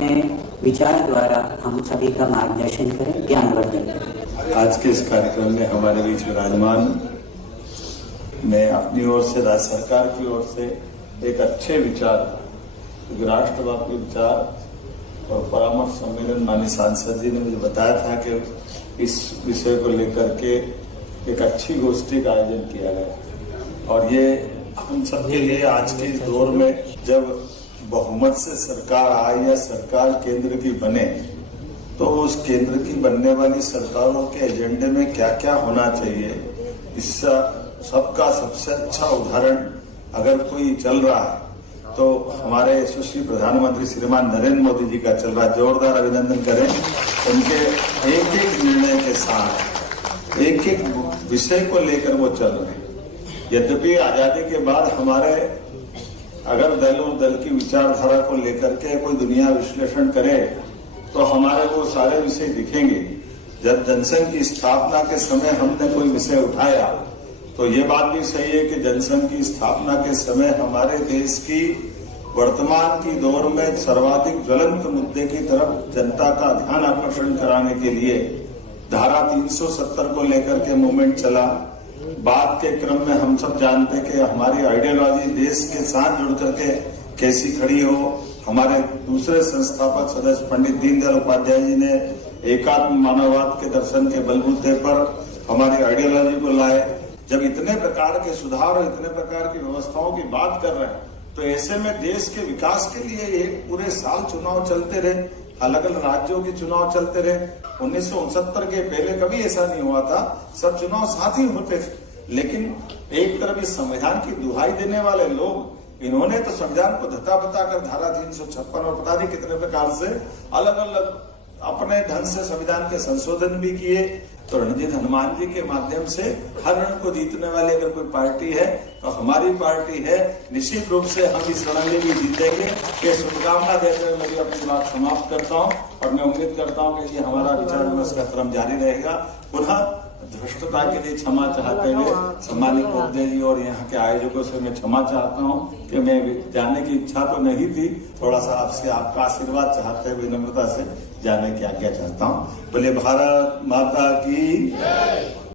अपने विचार द्वारा हम सभी का मार्गदर्शन करें, ज्ञानवर्धन करें। आज के इस कार्यक्रम में हमारे बीच विराजमान, मैं अपनी ओर से, राज्य सरकार की ओर से एक अच्छे विचार, राष्ट्रव्यापी विचार और परामर्श सम्मेलन माननीय सांसद जी ने मुझे बताया था कि इस विषय को लेकर के एक अच्छी गोष्ठी का आयोजन किया गया। और ये हम सबके लिए आज के इस दौर में, जब बहुमत से सरकार आए या सरकार केंद्र की बने, तो उस केंद्र की बनने वाली सरकारों के एजेंडे में क्या क्या होना चाहिए, इसका सबका सबसे अच्छा उदाहरण अगर कोई चल रहा है तो हमारे यशस्वी प्रधानमंत्री श्रीमान नरेंद्र मोदी जी का चल रहा है। जोरदार अभिनंदन करें उनके। एक एक निर्णय के साथ, एक एक विषय को लेकर वो चल रहे हैं। यद्यपि आजादी के बाद हमारे अगर दल और दल की विचारधारा को लेकर के कोई दुनिया विश्लेषण करे तो हमारे वो सारे विषय दिखेंगे। जब जनसंघ की स्थापना के समय हमने कोई विषय उठाया तो ये बात भी सही है कि जनसंघ की स्थापना के समय हमारे देश की वर्तमान की दौर में सर्वाधिक ज्वलंत मुद्दे की तरफ जनता का ध्यान आकर्षण कराने के लिए धारा 370 को लेकर के मूवमेंट चला। बाद के क्रम में हम सब जानते कि हमारी आइडियोलॉजी देश के साथ जुड़ करके कैसी खड़ी हो। हमारे दूसरे संस्थापक सदस्य पंडित दीनदयाल उपाध्याय जी ने एकात्म मानववाद के दर्शन के बलबूते पर हमारी आइडियोलॉजी को लाए। जब इतने प्रकार के सुधार और इतने प्रकार की व्यवस्थाओं की बात कर रहे हैं तो ऐसे में देश के विकास के लिए एक पूरे साल चुनाव चलते रहे, अलग अलग राज्यों के चुनाव चलते रहे। 1969 के पहले कभी ऐसा नहीं हुआ था, सब चुनाव साथ ही होते थे। लेकिन एक तरफ इस संविधान की दुहाई देने वाले लोग, इन्होंने तो संविधान को धता बताकर धारा 356 और पता नहीं कितने प्रकार से अलग अलग अपने ढंग से संविधान के संशोधन भी किए। तो रणजीत हनुमान जी के माध्यम से हर रण को जीतने वाली अगर कोई पार्टी है तो हमारी पार्टी है। निश्चित रूप से हम इस रण में भी जीतेंगे। ये शुभकामना देते हुए मेरी अपनी बात समाप्त करता हूँ और मैं उम्मीद करता हूँ कि ये हमारा विचार विमर्श का क्रम जारी रहेगा। पुनः धृष्टता के लिए क्षमा चाहते हुए सम्मानित बोगदे जी और यहाँ के आयोजकों से मैं क्षमा चाहता हूँ कि मैं जाने की इच्छा तो नहीं थी, थोड़ा सा आपसे आपका आशीर्वाद चाहते हुए विनम्रता से जाने की आज्ञा चाहता हूँ। बोले भारत माता की।